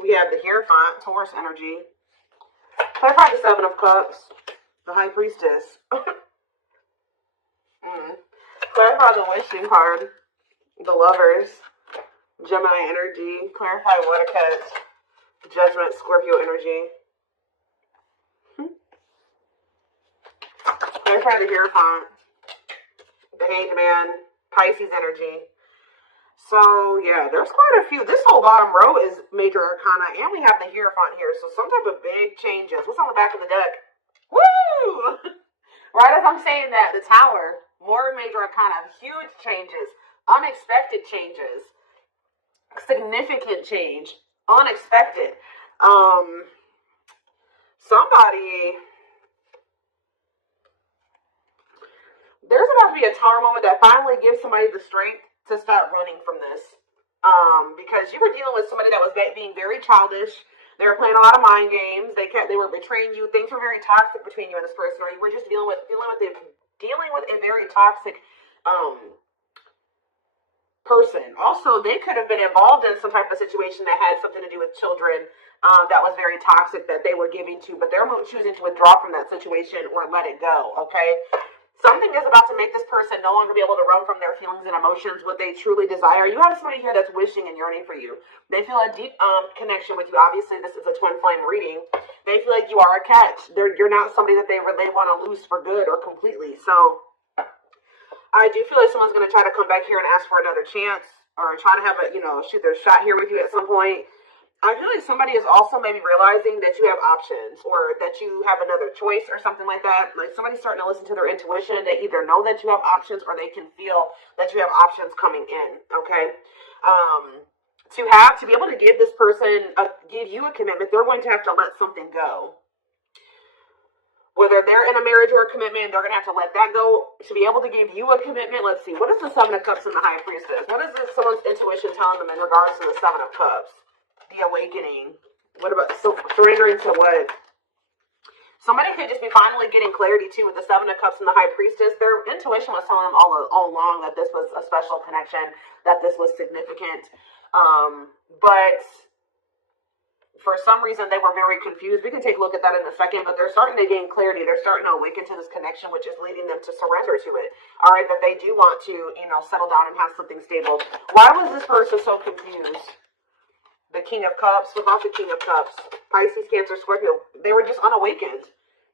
We have the Hierophant, Taurus energy. Clarify the Seven of Cups, the High Priestess. Clarify the Wishing card, the Lovers, Gemini energy. Clarify what a catch, Judgment, Scorpio energy. Clarify the Hierophant, the Hanged Man, Pisces energy. So, yeah, there's quite a few. This whole bottom row is Major Arcana, and we have the Hierophant here. So, some type of big changes. What's on the back of the deck? Woo! Right as I'm saying that, the Tower, more Major Arcana, huge changes, unexpected changes, significant change, unexpected. There's about to be a Tower moment that finally gives somebody the strength to start running from this. Because you were dealing with somebody that was being very childish. They were playing a lot of mind games. They were betraying you. Things were very toxic between you and this person, or you were just dealing with a very toxic person. Also, they could have been involved in some type of situation that had something to do with children that was very toxic that they were giving to, but they're choosing to withdraw from that situation or let it go. Okay. Something is about to make this person no longer be able to run from their feelings and emotions, what they truly desire. You have somebody here that's wishing and yearning for you. They feel a deep connection with you. Obviously, this is a twin flame reading. They feel like you are a catch. You're not somebody that they want to lose for good or completely. So I do feel like someone's going to try to come back here and ask for another chance or try to have shoot their shot here with you at some point. I feel like somebody is also maybe realizing that you have options or that you have another choice or something like that. Like somebody's starting to listen to their intuition. They either know that you have options or they can feel that you have options coming in. Okay. To be able to give this person, give you a commitment, they're going to have to let something go. Whether they're in a marriage or a commitment, they're going to have to let that go to be able to give you a commitment. Let's see. What is the Seven of Cups and the High Priestess? What is someone's intuition telling them in regards to the Seven of Cups? The awakening. What about surrendering to what? Somebody could just be finally getting clarity too with the Seven of Cups and the High Priestess. Their intuition was telling them all along that this was a special connection, that this was significant. But for some reason they were very confused. We can take a look at that in a second, but they're starting to gain clarity. They're starting to awaken to this connection, which is leading them to surrender to it. All right, that they do want to, settle down and have something stable. Why was this person so confused? The King of Cups, without the King of Cups, Pisces, Cancer, Scorpio, they were just unawakened.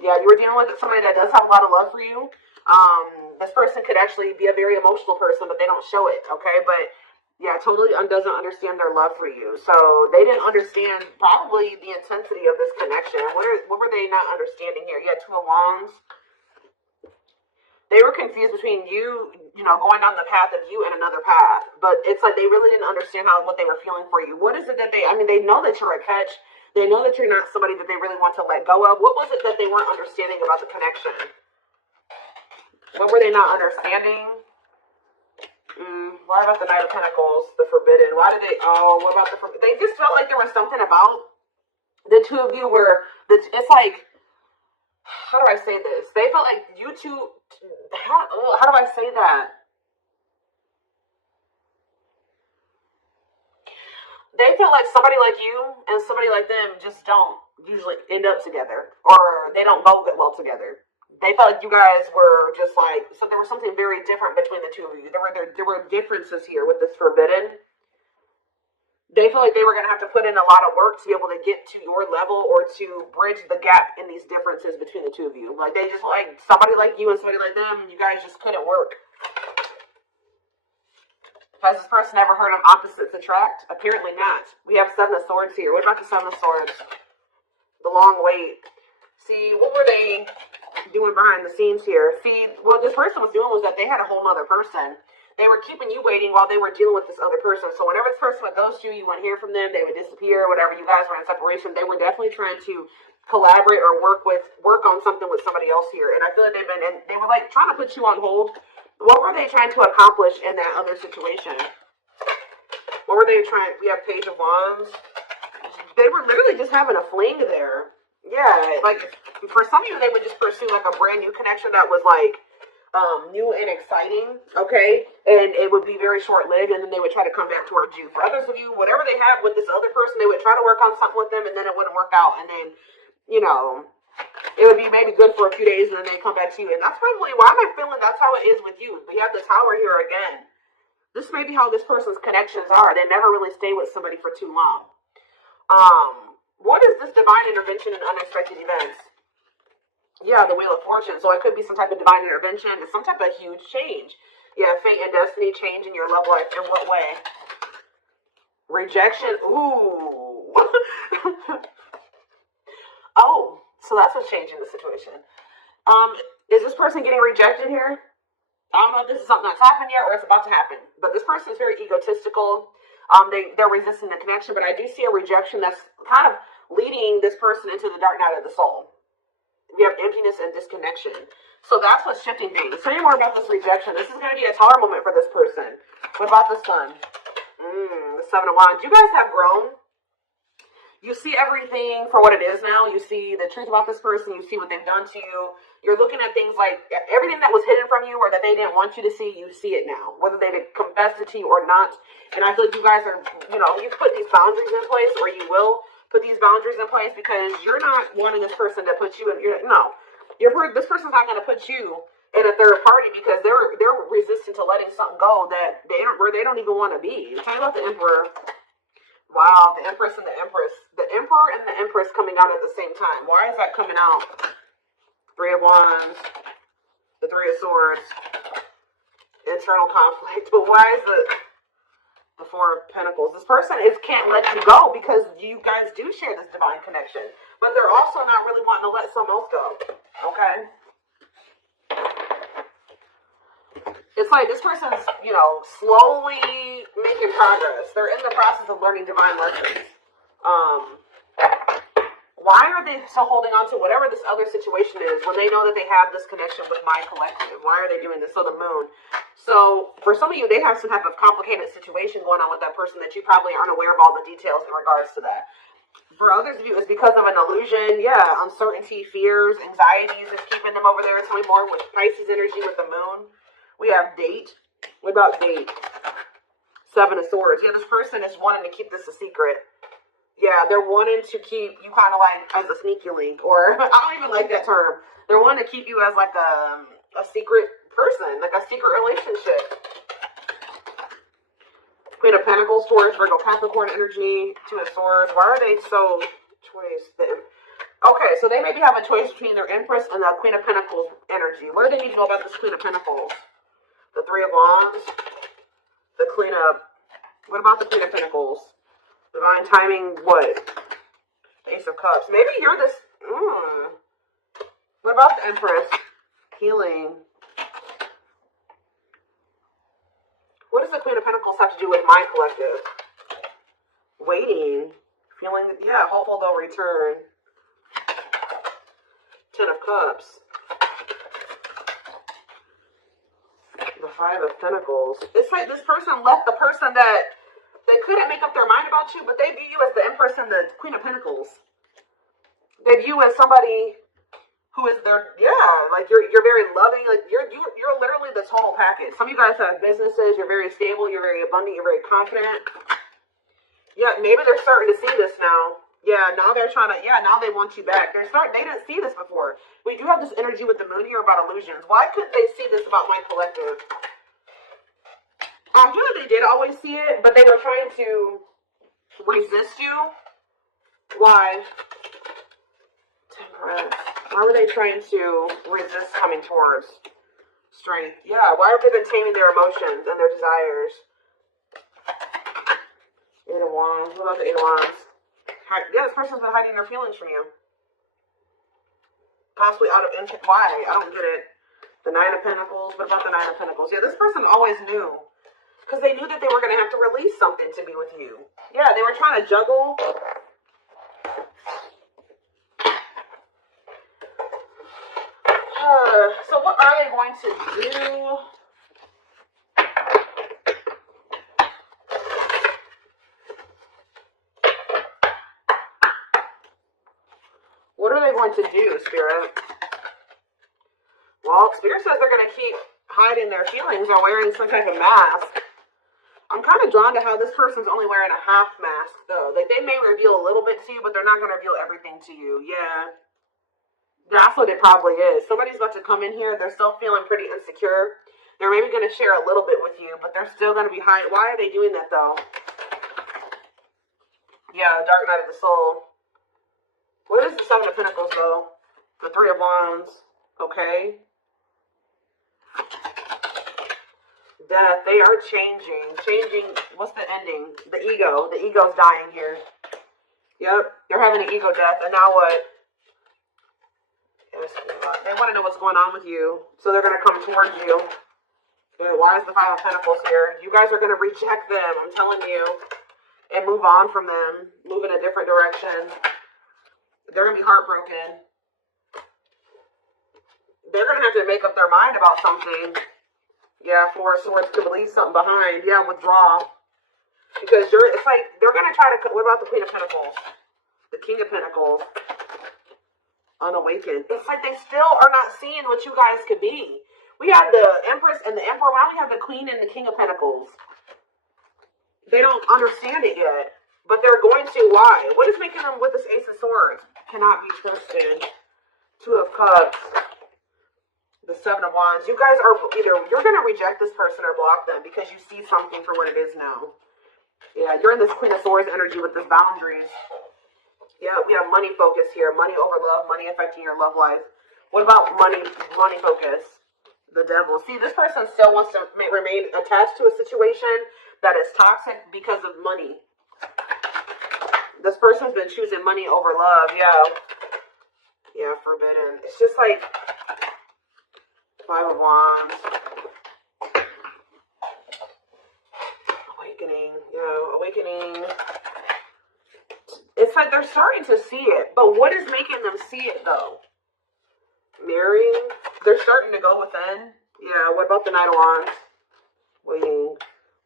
Yeah, you were dealing with somebody that does have a lot of love for you. This person could actually be a very emotional person, but they don't show it, okay? But, yeah, totally doesn't understand their love for you. So they didn't understand probably the intensity of this connection. What were they not understanding here? You had Two of Wands. They were confused between you, going down the path of you and another path. But it's like they really didn't understand what they were feeling for you. What is it that they know that you're a catch. They know that you're not somebody that they really want to let go of. What was it that they weren't understanding about the connection? What were they not understanding? Why about the Knight of Pentacles, the Forbidden? What about the Forbidden? They just felt like there was something about the two of you where it's like, how do I say this? They felt like you two, how do I say that? They feel like somebody like you and somebody like them just don't usually end up together, or they don't go well together. They felt like you guys were just like, so there was something very different between the two of you. There were differences here with this Forbidden. They feel like they were going to have to put in a lot of work to be able to get to your level or to bridge the gap in these differences between the two of you. Like, they just like somebody like you and somebody like them, you guys just couldn't work. Has this person ever heard of opposites attract? Apparently not. We have Seven of Swords here. What about the Seven of Swords? The long wait. See, what were they doing behind the scenes here? See, what this person was doing was that they had a whole other person. They were keeping you waiting while they were dealing with this other person. So whenever this person would ghost you, you wouldn't hear from them. They would disappear. Whatever, you guys were in separation. They were definitely trying to collaborate or work on something with somebody else here. And I feel like they were like trying to put you on hold. What were they trying to accomplish in that other situation? What were they trying? We have Page of Wands. They were literally just having a fling there. Yeah, like for some of you, they would just pursue like a brand new connection that was like new and exciting, okay? And it would be very short-lived, and then they would try to come back towards you. For others of you, whatever they have with this other person, they would try to work on something with them, and then it wouldn't work out, and then, you know, it would be maybe good for a few days, and then they come back to you. And that's probably why am I feeling that's how it is with you. We have the Tower here again. This may be how this person's connections are. They never really stay with somebody for too long. What is this divine intervention in unexpected events? Yeah, the Wheel of Fortune. So it could be some type of divine intervention. It's some type of huge change. Yeah, fate and destiny change in your love life. In what way? Rejection. Ooh. Oh, so that's what's changing the situation. Is this person getting rejected here? I don't know if this is something that's happened yet or it's about to happen. But this person is very egotistical. They're resisting the connection, but I do see a rejection that's kind of leading this person into the dark night of the soul. We have emptiness and disconnection. So that's what's shifting things. Tell me more about this rejection. This is going to be a tower moment for this person. What about the Sun? The Seven of Wands. You guys have grown. You see everything for what it is now. You see the truth about this person. You see what they've done to you. You're looking at things like everything that was hidden from you or that they didn't want you to see, you see it now. Whether they confessed it to you or not. And I feel like you guys are, you put these boundaries in place, or you will put these boundaries in place, because you're not wanting this person to put you in. This person's not going to put you in a third party because they're resistant to letting something go that they don't even want to be. Tell me about the Emperor. Wow, the Empress and the Empress. The Emperor and the Empress coming out at the same time. Why is that coming out? Three of Wands, the Three of Swords, internal conflict. But why is the Four of Pentacles? This person can't let you go because you guys do share this divine connection. But they're also not really wanting to let someone else go. Okay? It's like this person's, slowly making progress. They're in the process of learning divine lessons. Why are they still holding on to whatever this other situation is when they know that they have this connection with my collective? Why are they doing this? So the Moon. So for some of you, they have some type of complicated situation going on with that person that you probably aren't aware of all the details in regards to that. For others of you, it's because of an illusion. Yeah, uncertainty, fears, anxieties is keeping them over there. Tell me more with Pisces energy with the Moon. We have Date. What about Date? Seven of Swords. Yeah, this person is wanting to keep this a secret. Yeah, they're wanting to keep you kind of like as a sneaky link, or I don't even like that term. They're wanting to keep you as like a secret person, like a secret relationship. Queen of Pentacles, Taurus, Virgo, Capricorn energy, Two of Swords. Why are they so choice? Okay, so they maybe have a choice between their Empress and the Queen of Pentacles energy. What do they need to know about this Queen of Pentacles? The Three of Wands, the Queen of... What about the Queen of Pentacles? Divine timing, what? Ace of Cups. Maybe you're this... What about the Empress? Healing. What does the Queen of Pentacles have to do with my collective? Waiting. Feeling, hopeful they'll return. Ten of Cups. The Five of Pentacles. It's like this person left the person that they couldn't make up their mind about you, but they view you as the Empress and the Queen of Pentacles. They view you as somebody who is their, like you're very loving, like you're literally the total package. Some of you guys have businesses, you're very stable, you're very abundant, you're very confident. Yeah, maybe they're starting to see this now. Yeah, now they're trying to, now they want you back. They didn't see this before. We do have this energy with the Moon here about illusions. Why couldn't they see this about my collective? I feel like they did always see it, but they were trying to resist you. Why? Temperance. Why were they trying to resist coming towards strength? Yeah, why have they been taming their emotions and their desires? Eight of Wands. What about the Eight of Wands? Yeah, this person's been hiding their feelings from you. Possibly out of intent. Why? I don't get it. The Nine of Pentacles. What about the Nine of Pentacles? Yeah, this person always knew. Because they knew that they were going to have to release something to be with you. Yeah, they were trying to juggle. So what are they going to do? What are they going to do, Spirit? Well, Spirit says they're going to keep hiding their feelings or wearing some type of mask. I'm kind of drawn to how this person's only wearing a half mask, though. Like, they may reveal a little bit to you, but they're not going to reveal everything to you. Yeah. That's what it probably is. Somebody's about to come in here. They're still feeling pretty insecure. They're maybe going to share a little bit with you, but they're still going to be hiding. Why are they doing that, though? Yeah, Dark Night of the Soul. What is the Seven of Pentacles, though? The Three of Wands. Okay. Death. They are changing. Changing. What's the ending? The ego. The ego's dying here. Yep. You're having an ego death. And now what? They want to know what's going on with you. So they're going to come towards you. Why is the Five of Pentacles here? You guys are going to reject them. I'm telling you. And move on from them. Move in a different direction. They're going to be heartbroken. They're going to have to make up their mind about something. Yeah, Four of Swords could leave something behind. Yeah, withdraw. Because it's like, they're going to try to, what about the Queen of Pentacles? The King of Pentacles. Unawakened. It's like they still are not seeing what you guys could be. We have the Empress and the Emperor. Now we have the Queen and the King of Pentacles. They don't understand it yet. But they're going to. Why? What is making them with this Ace of Swords? Cannot be trusted. Two of Cups. The Seven of Wands. You guys are either, you're going to reject this person or block them because you see something for what it is now. Yeah, you're in this Queen of Swords energy with this boundaries. Yeah, we have money focus here. Money over love. Money affecting your love life. What about money focus? The Devil. See, this person still wants to remain attached to a situation that is toxic because of money. This person's been choosing money over love. Yeah. Yeah, forbidden. It's just like Five of Wands. Awakening. Yeah, awakening. It's like they're starting to see it. But what is making them see it, though? Marrying. They're starting to go within. Yeah, what about the Knight of Wands? Waiting.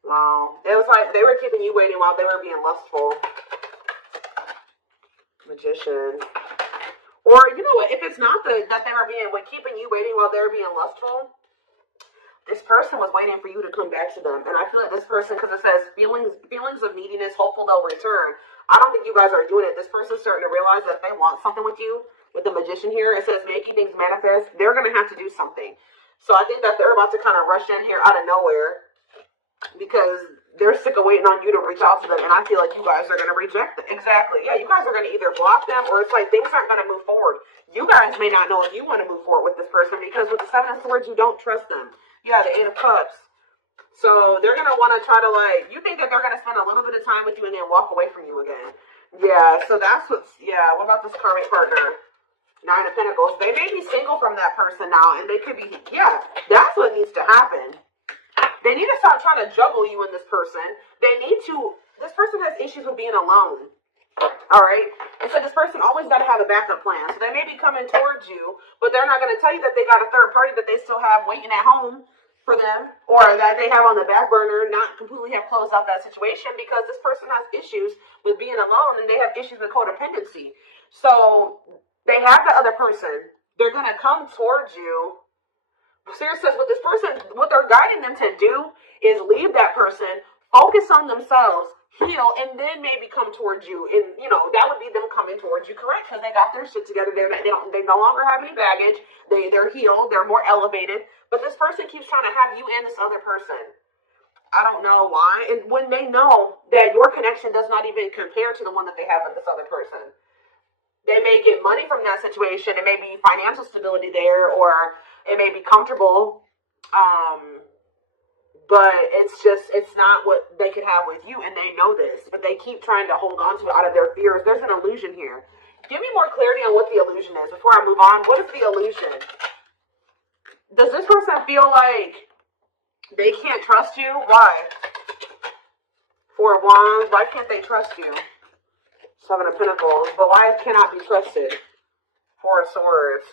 Wow. It was like they were keeping you waiting while they were being lustful. Magician. Or, you know what? If it's not that they were keeping you waiting while they were being lustful, this person was waiting for you to come back to them. And I feel like this person, because it says feelings of neediness, hopeful they'll return. I don't think you guys are doing it. This person's starting to realize that if they want something with you, with the Magician here, it says making things manifest, they're going to have to do something. So I think that they're about to kind of rush in here out of nowhere because they're sick of waiting on you to reach out to them. And I feel like you guys are going to reject them. Exactly. Yeah, you guys are going to either block them or it's like things aren't going to move forward. You guys may not know if you want to move forward with this person because with the Seven of Swords, you don't trust them. Yeah, the Eight of Cups. So they're going to want to try to you think that they're going to spend a little bit of time with you and then walk away from you again. Yeah, so that's what about this karmic partner? Nine of Pentacles. They may be single from that person now, and they could be, that's what needs to happen. They need to stop trying to juggle you and this person. This person has issues with being alone. All right? And so this person always got to have a backup plan. So they may be coming towards you, but they're not going to tell you that they got a third party that they still have waiting at home for them, or that they have on the back burner, not completely have closed out that situation because this person has issues with being alone and they have issues with codependency. So they have the other person. They're going to come towards you. Spirit says what this person, what they're guiding them to do is leave that person, focus on themselves, heal, and then maybe come towards you. And, that would be them coming towards you, correct? Because they got their shit together. They no longer have any baggage. They're healed. They're more elevated. But this person keeps trying to have you and this other person. I don't know why. And when they know that your connection does not even compare to the one that they have with this other person. They may get money from that situation. It may be financial stability there, or it may be comfortable. But it's not what they could have with you, and they know this. But they keep trying to hold on to it out of their fears. There's an illusion here. Give me more clarity on what the illusion is before I move on. What is the illusion? Does this person feel like they can't trust you? Why? Four of Wands. Why can't they trust you? Seven of Pentacles. But why cannot be trusted? Four of Swords.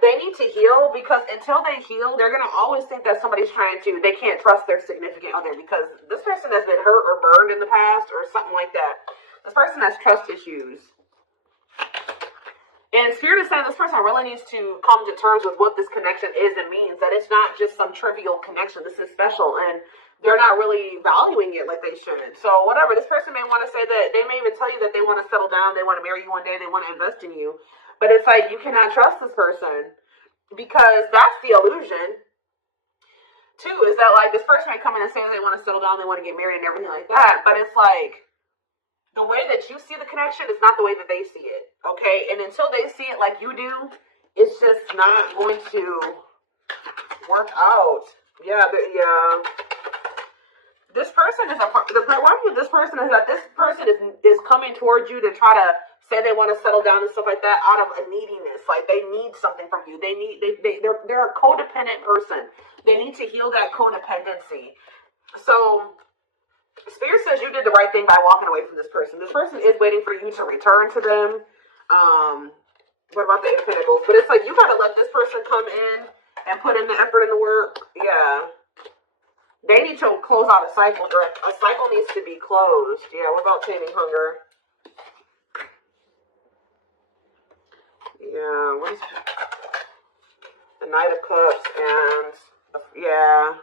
They need to heal because until they heal, they're going to always think that somebody's they can't trust their significant other because this person has been hurt or burned in the past or something like that. This person has trust issues. And Spirit is saying this person really needs to come to terms with what this connection is and means. That it's not just some trivial connection. This is special, and they're not really valuing it like they should. So whatever, this person may want to say that, they may even tell you that they want to settle down, they want to marry you one day, they want to invest in you. But it's like, you cannot trust this person, because that's the illusion, too, is that like this person may come in and say they want to settle down, they want to get married and everything like that. But it's like, the way that you see the connection is not the way that they see it, okay? And until they see it like you do, it's just not going to work out. Yeah. This person is the problem with this person is that this person is coming towards you to try to say they want to settle down and stuff like that out of a neediness. Like, they need something from you. They're a codependent person. They need to heal that codependency. So Spirit says you did the right thing by walking away from this person. This person is waiting for you to return to them. What about the Eight of Pentacles? But it's like, you got to let this person come in and put in the effort and the work. Yeah. They need to close out a cycle. Or a cycle needs to be closed. Yeah, what about taming hunger? Yeah, what is the Knight of Cups and, yeah.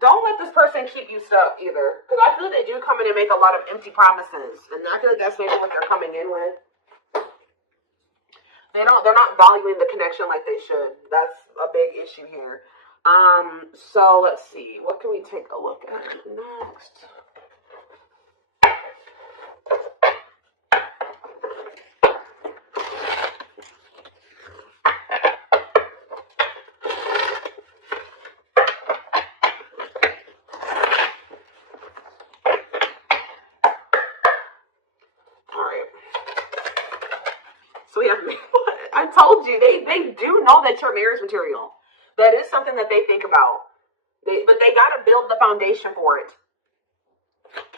Don't let this person keep you stuck either, because I feel like they do come in and make a lot of empty promises, and I feel like that's maybe what they're coming in with. They're not valuing the connection like they should. That's a big issue here. So let's see, what can we take a look at next? I told you, they do know that you're marriage material. That is something that they think about. But they got to build the foundation for it.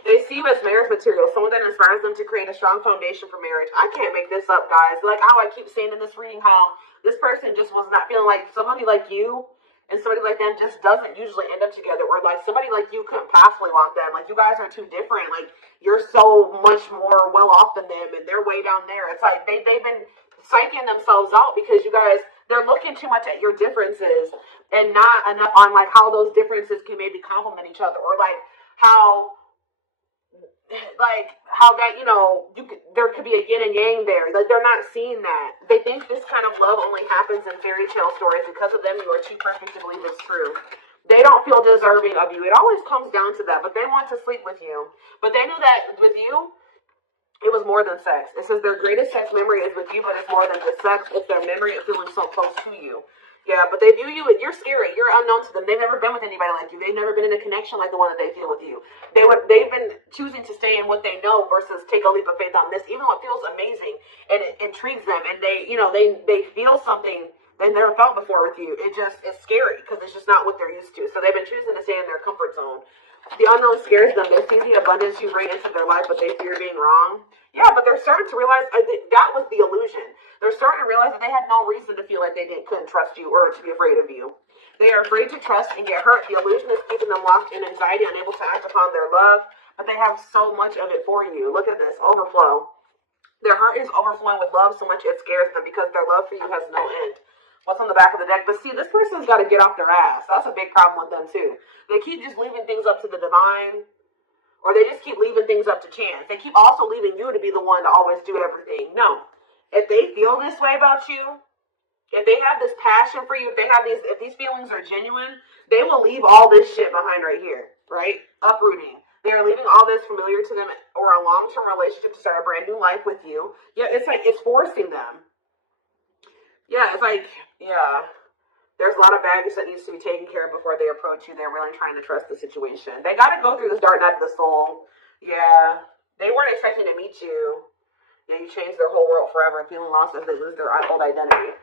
They see you as marriage material, someone that inspires them to create a strong foundation for marriage. I can't make this up, guys. Like how I keep saying in this reading, how this person just was not feeling like somebody like you and somebody like them just doesn't usually end up together. Or like somebody like you couldn't possibly want them. Like, you guys are too different. Like, you're so much more well off than them, and they're way down there. It's like they've been psyching themselves out because you guys, they're looking too much at your differences and not enough on like how those differences can maybe complement each other, or like how that, you know, there could be a yin and yang there. Like, they're not seeing that. They think this kind of love only happens in fairy tale stories. Because of them, you are too perfect to believe it's true. They don't feel deserving of you. It always comes down to that, but they want to sleep with you. But they knew that with you, it was more than sex. It says their greatest sex memory is with you, but it's more than just sex. It's their memory of feeling so close to you. Yeah, but they view you, you're scary. You're unknown to them. They've never been with anybody like you. They've never been in a connection like the one that they feel with you. They've been choosing to stay in what they know versus take a leap of faith on this, even though it feels amazing and it intrigues them, and they feel something they never felt before with you. It's scary because it's just not what they're used to. So they've been choosing to stay in their comfort zone. The unknown scares them. They see the abundance you bring into their life, but they fear being wrong. Yeah, but they're starting to realize that was the illusion. They're starting to realize that they had no reason to feel like they couldn't trust you or to be afraid of you. They are afraid to trust and get hurt. The illusion is keeping them locked in anxiety, unable to act upon their love, but they have so much of it for you. Look at this, overflow. Their heart is overflowing with love so much it scares them because their love for you has no end. What's on the back of the deck? But see, this person's got to get off their ass. That's a big problem with them, too. They keep just leaving things up to the divine, or they just keep leaving things up to chance. They keep also leaving you to be the one to always do everything. No. If they feel this way about you, if they have this passion for you, if these feelings are genuine, they will leave all this shit behind right here, right? Uprooting. They're leaving all this familiar to them or a long-term relationship to start a brand new life with you. Yeah, it's like it's forcing them. Yeah, it's like, yeah. There's a lot of baggage that needs to be taken care of before they approach you. They're really trying to trust the situation. They got to go through this dark night of the soul. Yeah. They weren't expecting to meet you. Yeah, you changed their whole world forever, feeling lost as they lose their old identity.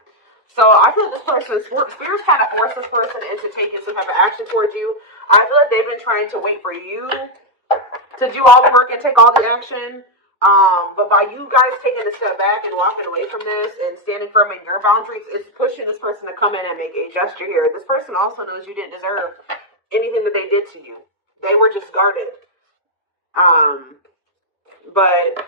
So I feel like this person, Spirit's kind of forced this person into taking some type of action towards you. I feel like they've been trying to wait for you to do all the work and take all the action. But by you guys taking a step back and walking away from this and standing firm in your boundaries, it's pushing this person to come in and make a gesture here. This person also knows you didn't deserve anything that they did to you. They were just guarded. But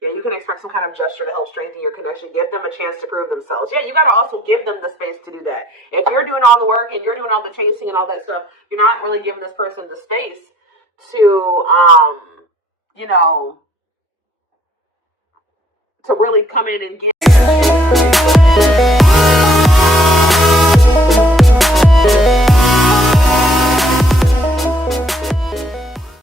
Yeah, you can expect some kind of gesture to help strengthen your connection. Give them a chance to prove themselves. Yeah, you got to also give them the space to do that. If you're doing all the work and you're doing all the chasing and all that stuff, you're not really giving this person the space to, you know, to really come in and give.